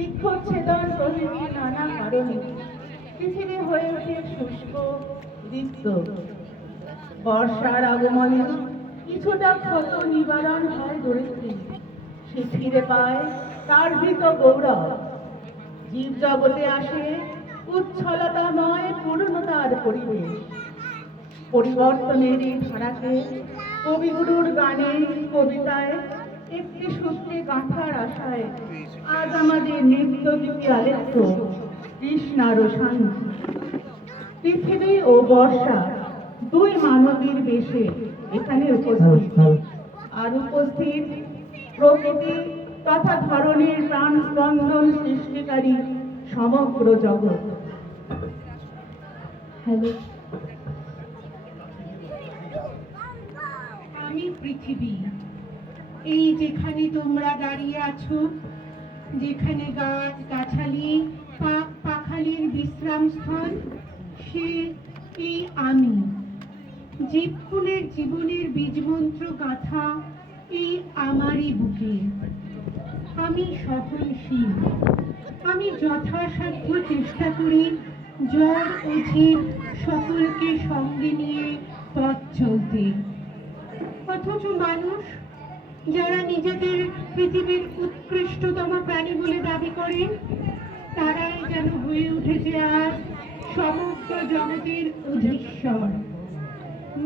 বৃক্ষচ্ছেদন প্রভৃতি নানা কারণে পৃথিবী হয়ে ওঠে শুষ্ক রিক্ত। বর্ষার আগমনে কিছুটা ক্ষত নিবারণ হয় ধরিত্রী, সে ফিরে পায় তার ভীত গৌরব। জীব জগতে আসে উচ্ছলতাময় পূর্ণতার পরিবেশ। পরিবর্তনের এই ধারাকে কবিগুরুর গানে কবিতায় একটি সূত্রে গাঁথার আশায় আজ আমাদের নৃত্য গীতি আলেখ্য কৃষ্ণার শান্তি। পৃথিবী ও বর্ষা দুই মানবীর বেশে এখানে উপস্থিত, আর উপস্থিত প্রকৃতি তথা ধরনের প্রাণ স্পন্দন সৃষ্টিকারী সমগ্র জগৎ। হ্যালো, আমি পৃথিবী। এই যেখানে তোমরা দাঁড়িয়ে আছো, যেখানে গাছ গাছালি পাখালির বিশ্রাম স্থল, সে এই আমি। জীবকুলের জীবনের বীজমন্ত্র গাথা এই আমারই বুকে। আমি সহনশীল, আমি যথাসাধ্য চেষ্টা করি জ্বর ও ঝিম সকলকে সঙ্গে নিয়ে পথ চলতে। অথচ মানুষ, যারা নিজেদের পৃথিবীর উৎকৃষ্টতম প্রাণী বলে দাবি করেন, তারাই যেন হয়ে উঠেছে আজ সমগ্র জগতের অধীশ্বর।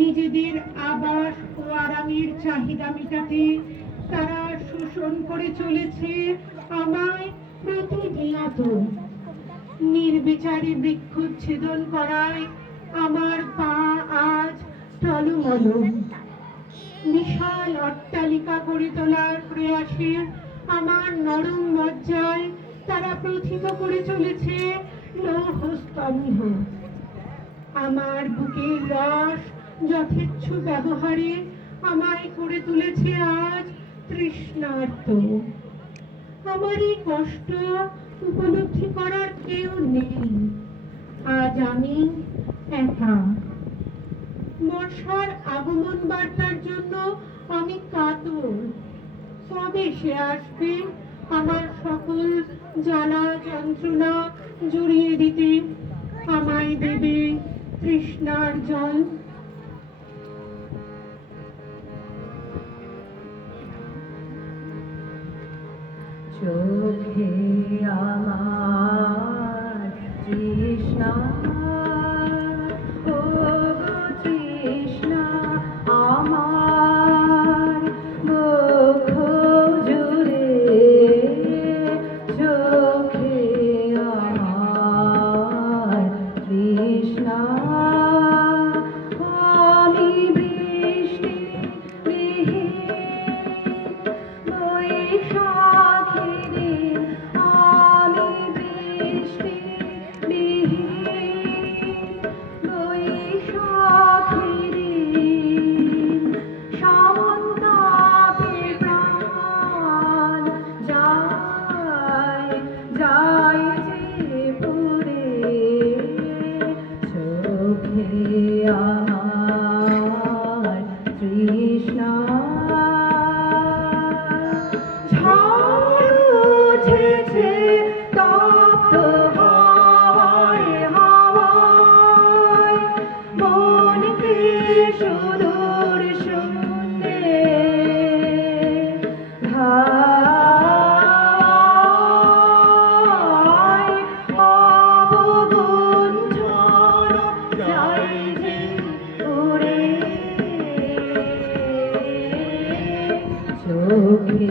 নিজেদের আবাস ও আরামের চাহিদা মেটাতে তারা শোষণ করে চলেছে আমায় প্রতিনিয়ত। নির্বিচারে বৃক্ষচ্ছেদন করায় আমার পা আজ টলমল। বিশাল অট্টালিকা গড়ে তোলার প্রয়াসে আমার নরম মজ্জায় তারা প্রথিত করে চলেছে লৌহস্তম্ভ। আমার বুকের রস যথেচ্ছ ব্যবহারে আমায় করে তুলেছে আজ তৃষ্ণার্ত। আমার এই কষ্ট উপলব্ধি করার কেউ নেই, আজ আমি একা। বর্ষার আগমন বার্তার জন্য আমি কাতর, কবে সে আসবে আমার সকল জ্বালা যন্ত্রণা জুড়িয়ে দিতে, আমায় দেবে তৃষ্ণার জল। চোখে আমার তৃষ্ণা, ও তৃষ্ণা আমার মুখ জুড়ে, চোখে আমার তৃষ্ণা। আমি বৃষ্টি বিহীন বৈশাখীর, আমি বৃষ্টি বিহীন বৈশাখীর সামন্তাপে প্রাণ যায় যায় যে পুরে, চোখে আমার তৃষ্ণা। ঝড় উঠেছে তপ্ত হাওয়ায় হাওয়ায়, মনকে সুদূর শূন্যে ধায়, অবগুণ্ঠন যায় যে উড়ে, চোখে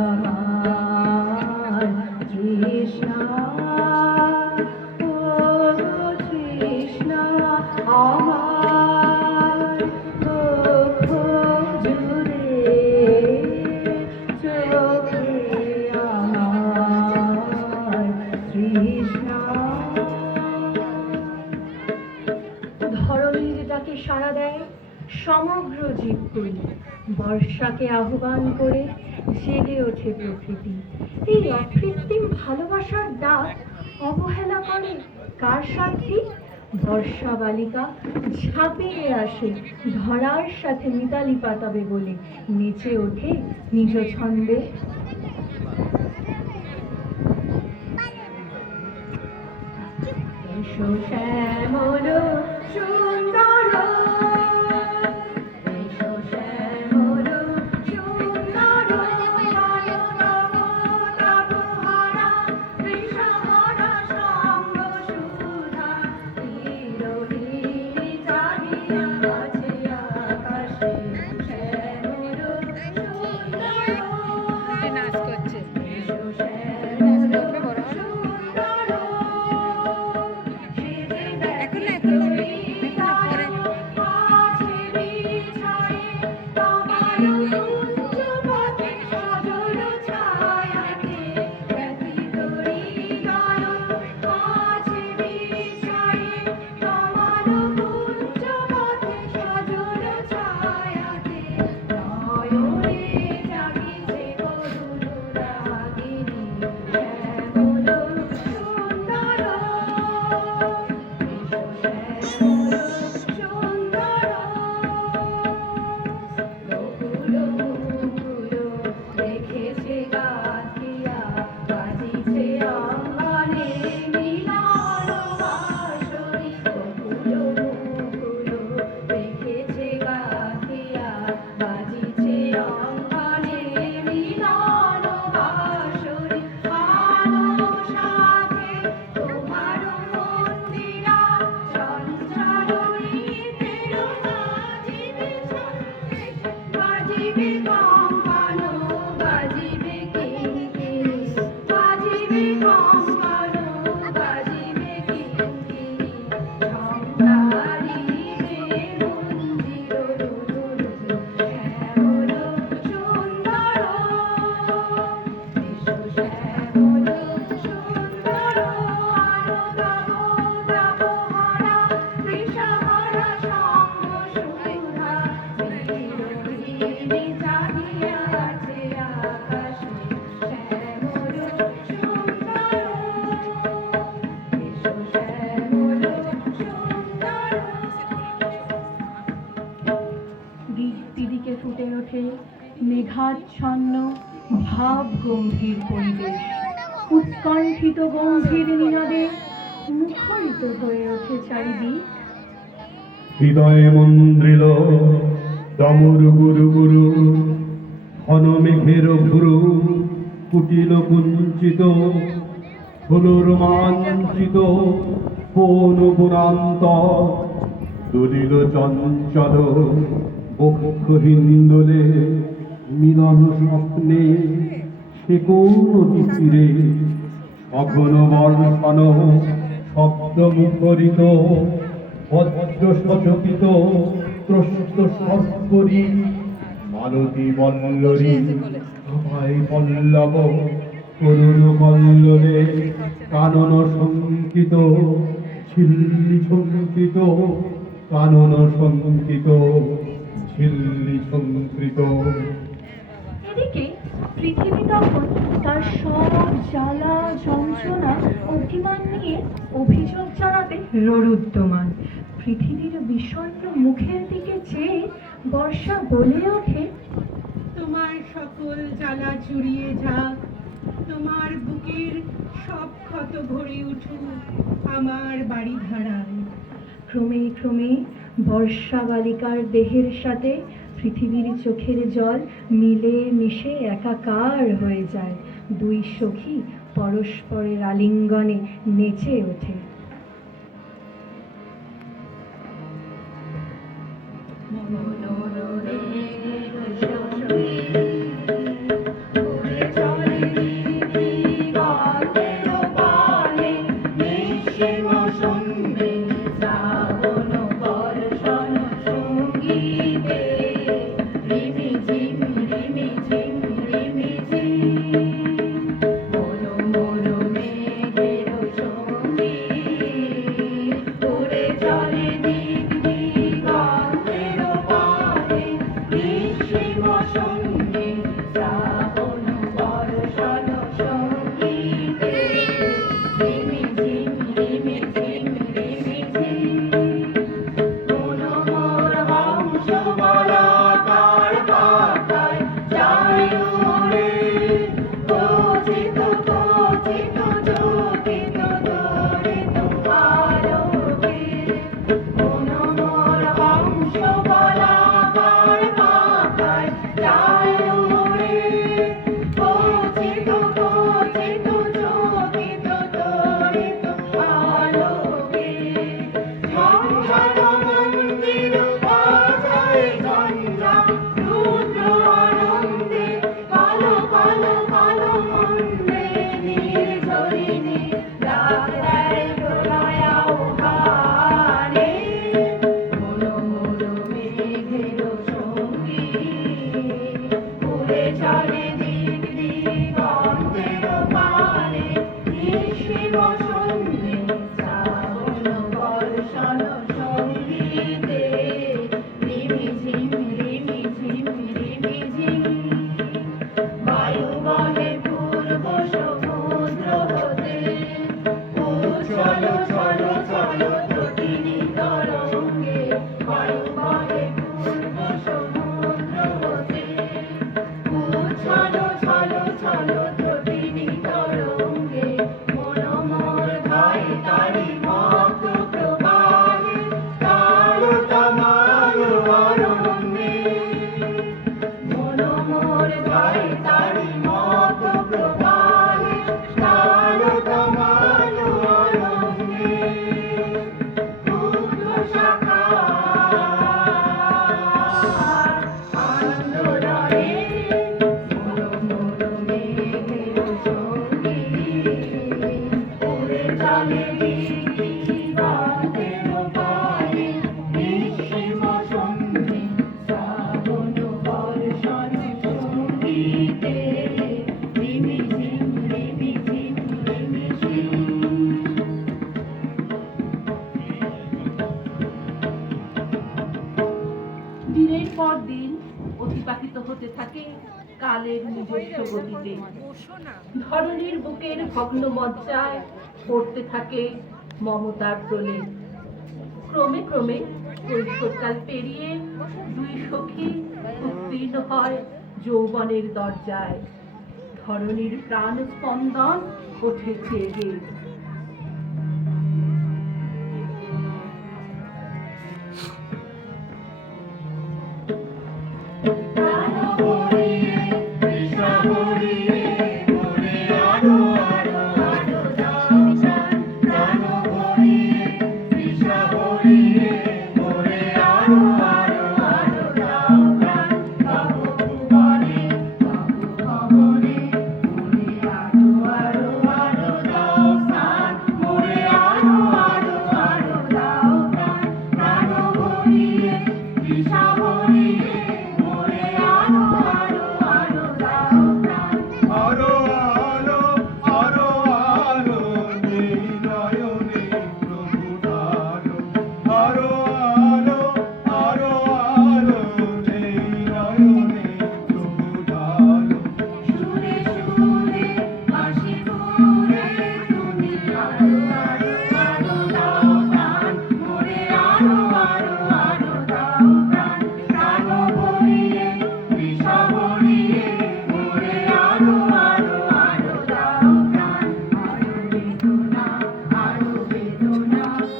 আমার তৃষ্ণা, ও তৃষ্ণা আমার মুখ জুড়ে, চোখে আমার তৃষ্ণা। ধরণীর ডাকে সাড়া দেয় সমগ্র জীবকুল, বর্ষাকে আহ্বান করে জেগে ওঠে প্রকৃতি। এই অকৃত্রিম ভালোবাসার ডাক অবহেলা করে কার সাথী? বর্ষা বালিকা ঝাঁপিয়ে আসে ধরার সাথে মিতালি পাতাবে বলে, নেচে ওঠে নিজ ছন্দে। এসো শ্যামল সুন্দর, এসো শ্যামল সুন্দর, তাপহারা বিষহারা সঙ্গ সুধা, বিরোহিণী চাহিয়া আছে আকাশে, শ্যামল সুন্দর, নাচ করছে। এসো শ্যামল সুন্দর, এখন না, এখন না, পরে। আছে বিছায়ে তোমার কুঞ্জবনে সজল ছায়াতে, ব্যথিত হৃদয় আছে বিছায়ে তোমার কুঞ্জবনে সজল ছায়াতে, নয়নে জাগিছে করুণ রাগিনী, শ্যামল সুন্দর, রেখেছে গাথিয়া বাজিছে অঙ্গনে মিলন বাঁশরি, রেখেছে গাথিয়া বাজিছে অঙ্গনে মিলন বাঁশরি, আলো সাথে তোমার মন্দিরা সঞ্চারণীতে বাজিবে ছন্দে, বাজিবে কঙ্কানো, বাজিবে কিঙ্কিণী, বাজিবে কঙ্কানো, বাজিবে কিঙ্কিণী, ঝংকারিবে মন্দির রুদুর, শ্যামল সুন্দর, এসো শ্যামল সুন্দর, আলো গাবো তাপহারা বিষহারা সঙ্গ সুধা, বিরোহিণী চাহিয়া আছে আকাশে, শ্যামল সুন্দর, এসো শ্যামল সুন্দর। দিকে ফুটে ওঠে মেঘাচ্ছন্ন ভাব গম্ভীর পরিবেশ, উৎকণ্ঠিত গম্ভীর নীরবে মুখরিত হয়ে ওঠে চারিদিক, হৃদয়ে মন্দ্রিল দমরু গুরু গুরু, ঘন মেঘের ভুরু কুটিল কুঞ্চিত, হলো রোমাঞ্চিত কোন পুরান্ত, দুলিল চঞ্চল বক্ষ হিন্দোলে, মিলন স্বপ্নে সে কোন তীরে, সঘন বর্ষণ শব্দ মুখরিত, বজ্র সচকিত ত্রস্ত সর্পরি, মালতী বল্লরী আমায় পল্লব, করুণ কল্লোলে কানন শঙ্কিত, ঝিল্লি শঙ্কিত কানন শঙ্কিত, ঝিল্লি শঙ্কিত। এদিকে পৃথিবী তখন তার সব জ্বালা যন্ত্রণা অভিমান নিয়ে অভিযোগ জানাতে রোরুদ্যমান। পৃথিবীর বিষণ্ণ মুখের দিকে চেয়ে বর্ষা বলে ওঠে, তোমার সকল জ্বালা চুরিয়ে যাক, তোমার বুকের সব ক্ষত ভরে উঠুক আমার বাড়ি ধারায়। ক্রমে ক্রমে বর্ষা বালিকার দেহের সাথে পৃথিবীর চোখের জল মিলে মিশে একাকার হয়ে যায়। দুই সখী পরস্পরের আলিঙ্গনে নেচে ওঠে। বসন্তে শ্রাবণ বর্ষণ সঙ্গীতে রিমিঝিম রিমিঝিম রিমিঝিম বায়ু বহে পূর্ব সমুদ্র হতে চলো চলো চলো তটিনী তরঙ্গে বায়ু বহে পূর্ব সমুদ্র হতে চলো চলো চলো তটিনী তরঙ্গে মনোমোর ধাই তারি মত প্রবাহে তারো তামারো অরণ্যে মনোমোর ধাই তারি মত প্রবাহে তারো তামারো অরণ্যে দুগ্ধ শাখা আনন্দ রয়ে উড়ে চলে জীবন্তের পায়ে নিঃসীম সন্ধি শ্রাবণ বর্ষণ সঙ্গীতে রিমিঝিম রিমিঝিম রিমিঝিম দিনের পর দিন অতিবাহিত হতে থাকে কালের নিজস্ব গতিতে। ধরনীর বুকের ভগ্ন মজ্জায় পড়তে থাকে মমতার প্রলেপ। ক্রমে ক্রমে কৈশোরকাল পেরিয়ে দুই সখী উত্তীর্ণ হয় যৌবনের দরজায়। ধরনীর প্রাণ স্পন্দন ওঠে জেগে। প্রাণ ভরিয়ে তৃষা ভরিয়ে মোরে আরো আরো আরো দাও প্রাণ প্রাণ ভরিয়ে তৃষা ভরিয়ে মোরে আরো আরো আরো দাও প্রাণ তব ভুবনে তব ভবনে মোরে আরো আরো আরো দাও প্রাণ মোরে আরো আরো আরো দাও প্রাণ প্রাণ ভরিয়ে তৃষা ভরিয়ে মোরে আরো আরো আরো দাও প্রাণ আরো আলো আরো আলো নেই নয়নে প্রভু আলো আরো আলো আরো আলো নেই নয়নে প্রভু আলো সুরে সুরে বাঁশি সুরে তুমি আরো আরো আরো দাও প্রাণ মোরে আরো আরো আরো দাও প্রাণ প্রাণ ভরিয়ে তৃষা ভরিয়ে মোরে আরো আরো আরো দাও প্রাণ আরো বেদনা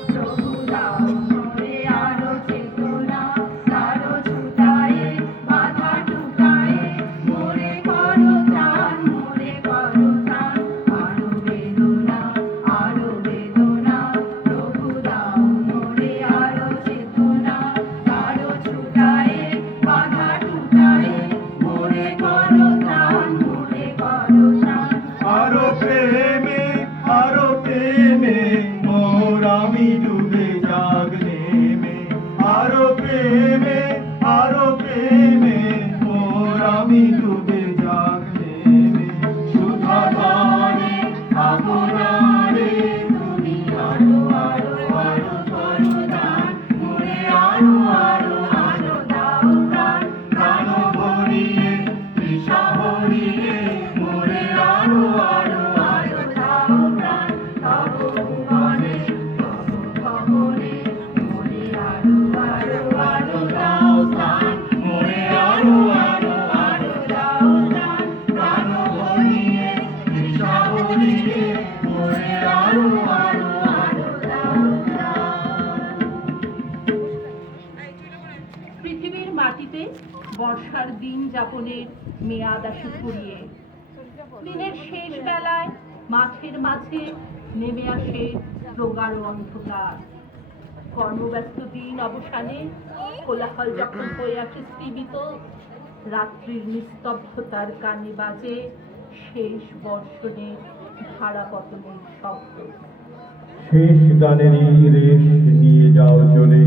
প্রভু দাও মোরে আরো চেতনা তারো ছুটায়ে বাধা টুটায়ে মোরে করো ত্রাণ মোরে করো ত্রাণ আরো বেদনা প্রভু দাও মোরে আরো চেতনা তারো ছুটায়ে বাধা টুটায়ে মোরে করো ত্রাণ মোরে করো ত্রাণ আরো প্রেমে মোর আমি ডুবে যাগ নেমে আরো প্রেমে মোর আমি ডুবে যাগ নেমে সুধা ধারে আপনারে তুমি আরো আরো আরো করো দান মোরে আরো আরো আরো দাও প্রাণ প্রাণ ভরিয়ে তৃষা ভরিয়ে মোরে আরো আরো আরো দাও প্রাণ তব ভুবনে তব ভবনে মোরে আরো আরো আরো দাও প্রাণ মোরে আরো আরো আরো দাও প্রাণ প্রাণ ভরিয়ে তৃষা ভরিয়ে মোরে আরো আরো আরো দাও প্রাণ পৃথিবীর মাটিতে বর্ষার দিন যাপনের মেয়াদ আসে ফুরিয়ে। দিনের শেষ বেলায় মাঠের মাঝে নেমে আসে প্রগাঢ় অন্ধকার। কর্মব্যস্ত দিন অবসানে কোলাহল যখন হয়ে আসে স্থিমিত, রাত্রির নিস্তব্ধতার কানে বাজে শেষ বর্ষণের ধারাপতনের শব্দ। শেষ গানেরই রেশ নিয়ে যাও চলে,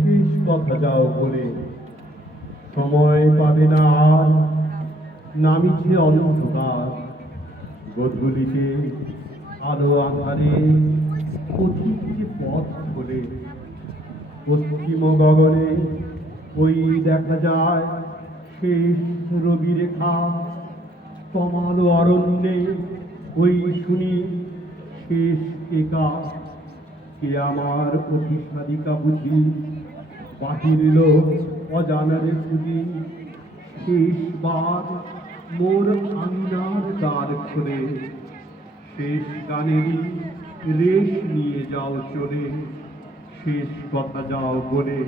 শেষ কথা যাও বলে, সময় পাবে না আর, নামিছে অন্ধকার। গোধূলিতে আলো আঁধারে পথিক যে পথ খোলে, পশ্চিম গগনে ওই দেখা যায় শেষ রবি রেখা, তমাল অরণ্যে ওই শুনি শেষ একা। কে আমার অতিসারিকা বুঝি বাহিরল অজানারে খুঁজি, শেষবার মোর আঙিনার দ্বার খোলে, শেষ গানেরই রেশ নিয়ে যাও চলে, শেষ কথা যাও বলে,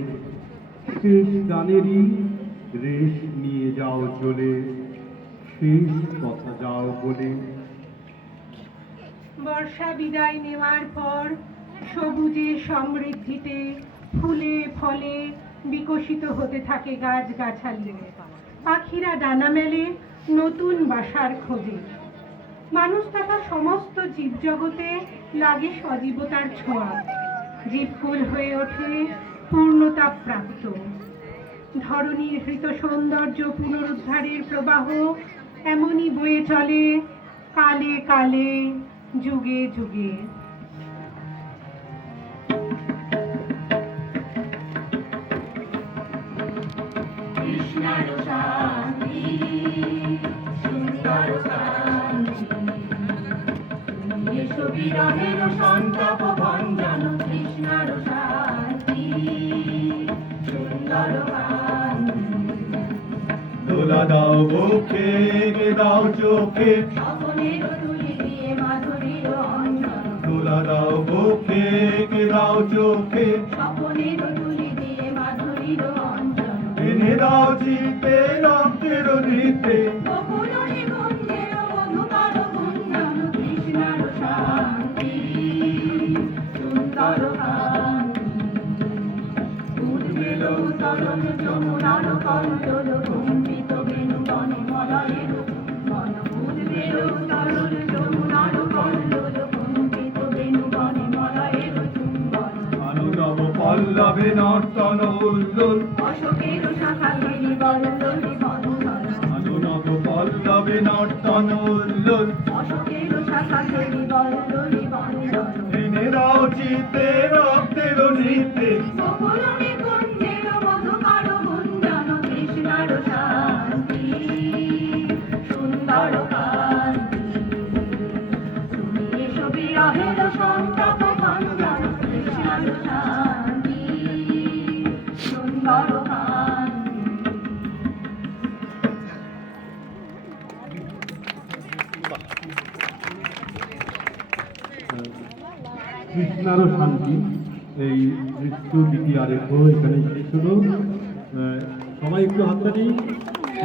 শেষ গানেরই রেশ নিয়ে যাও চলে, শেষ কথা যাও বলে। বর্ষা বিদায় নেওয়ার পর সবুজে সমৃদ্ধিতে ফুলে ফলে বিকশিত হতে থাকে গাছগাছালি, পাখিরা ডানা মেলে নতুন বাসার খোঁজে, মানুষ তথা সমস্ত জীবজগতে লাগে সজীবতার ছোঁয়া, জীবকুল হয়ে ওঠে পূর্ণতা প্রাপ্ত। ধরণীর হৃত সৌন্দর্য পুনরুদ্ধারের প্রবাহ এমনই বয়ে চলে কালে কালে, যুগে যুগে। কৃষ্ণার শান্তি সুন্দর শান্তি, তুমি এসো বিরহের সন্তাপ ভঞ্জন। কৃষ্ণার শান্তি সুন্দর শান্তি, দোলা দাও বুকে গে দাও চোখে, স্বপনের তুলি দিয়ে মাধুরীর অঞ্জন। দোলা দাও বুকে গে দাও চোখে, স্বপনের তুলি দিয়ে মাধুরীর অঞ্জন। এনে দাও চিতে রক্তের নৃত্যে, বকুল নিকুঞ্জের মধুকর গুঞ্জন। কৃষ্ণার শান্তি সুন্দর শান্তি, উদ্বেল তরণ যমুনার কন্দল কম্পিত বেণু বনে মলয়ের চুম্বন। উদ্বেল তরণ যমুনার কন্দল কম্পিত বেণু বনে মলয়ের চুম্বন। অনুনব পল্লবে নর্তন উল্লোল, অশোকের শাখা গিরি বল্লরি বন্ধন। অনুনব পল্লবে নর্তন উল্লোল, অশোকের শাখা গিরি বল্লরি বন্ধন। এনে দাও চিতে রক্তের নৃত্যে, বকুল নিকুঞ্জের মধুকর গুঞ্জন। কৃষ্ণার শান্তি সুন্দর কান্তি, তুমি এসো বিরহের সন্তাপ ভঞ্জন। কৃষ্ণার শান্তি সুন্দর কান্তি। কৃষ্ণারও শান্তি এই দৃশ্য দ্বিতীয় আরেকো এখানে শেষ হলো। সবাই একটু হাততালি।